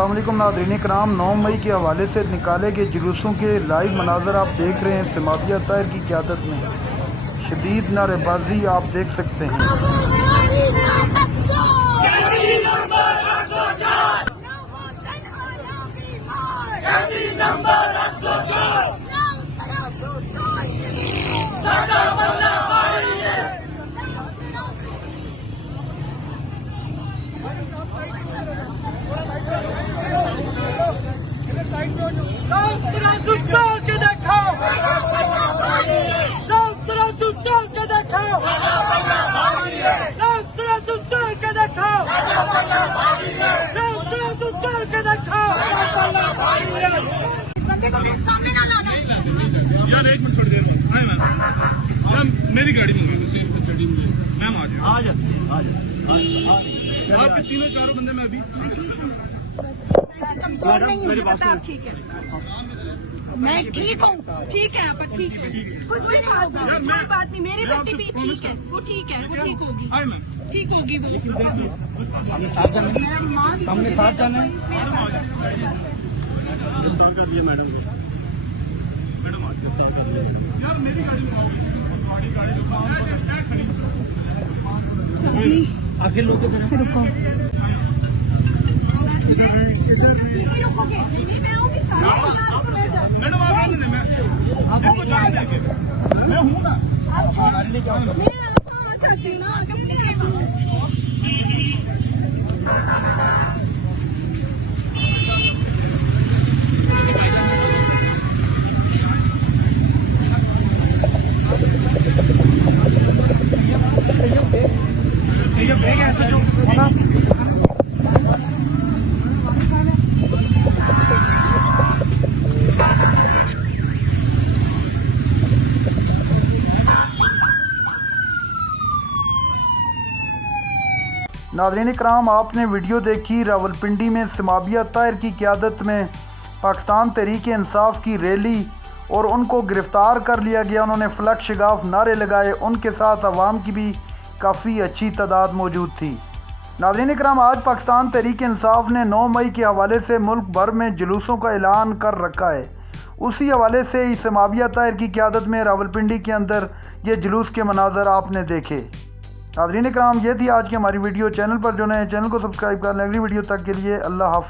अस्सलाम वालेकुम नाज़रीन कराम। 9 मई के हवाले से निकाले गए जुलूसों के लाइव मनाज़र आप देख रहे हैं। समाबिया ताहिर की क़यादत में शदीद नारेबाजी आप देख सकते हैं। यार एक मिनट थोड़ी देर यार मेरी गाड़ी मंगा मैम आ जाए आपके तीनों चारों बंदे में अभी मेरी बात ठीक है, मैं ठीक हूँ, ठीक है पर ठीक है, कुछ भी नहीं होगा, कोई बात नहीं। मेरी बेटी भी ठीक है, वो ठीक है, वो ठीक होगी, ठीक होगी वो। हमने साथ जाना है, हमने साथ जाना है। आगे लोग रुको मैडम मैं हूँ ना ये बैग ऐसे जो नाज़रीन कराम आपने वीडियो देखी। रावलपिंडी में समाबिया ताहिर की क़यादत में पाकिस्तान तहरीक इंसाफ की रैली और उनको गिरफ़्तार कर लिया गया। उन्होंने फ्लैग शिगाफ नारे लगाए, उनके साथ अवाम की भी काफ़ी अच्छी तादाद मौजूद थी। नाज़रीन कराम आज पाकिस्तान तहरीक इंसाफ ने 9 मई के हवाले से मुल्क भर में जुलूसों का ऐलान कर रखा है। उसी हवाले से समाबिया ताहिर की क़यादत में रावलपिंडी के अंदर ये जुलूस के मनाज़र आपने देखे। नाज़रीन कराम ये थी आज की हमारी वीडियो। चैनल पर जो नए चैनल को सब्सक्राइब कर लें। अगली वीडियो तक के लिए अल्लाह हाफ़िज़।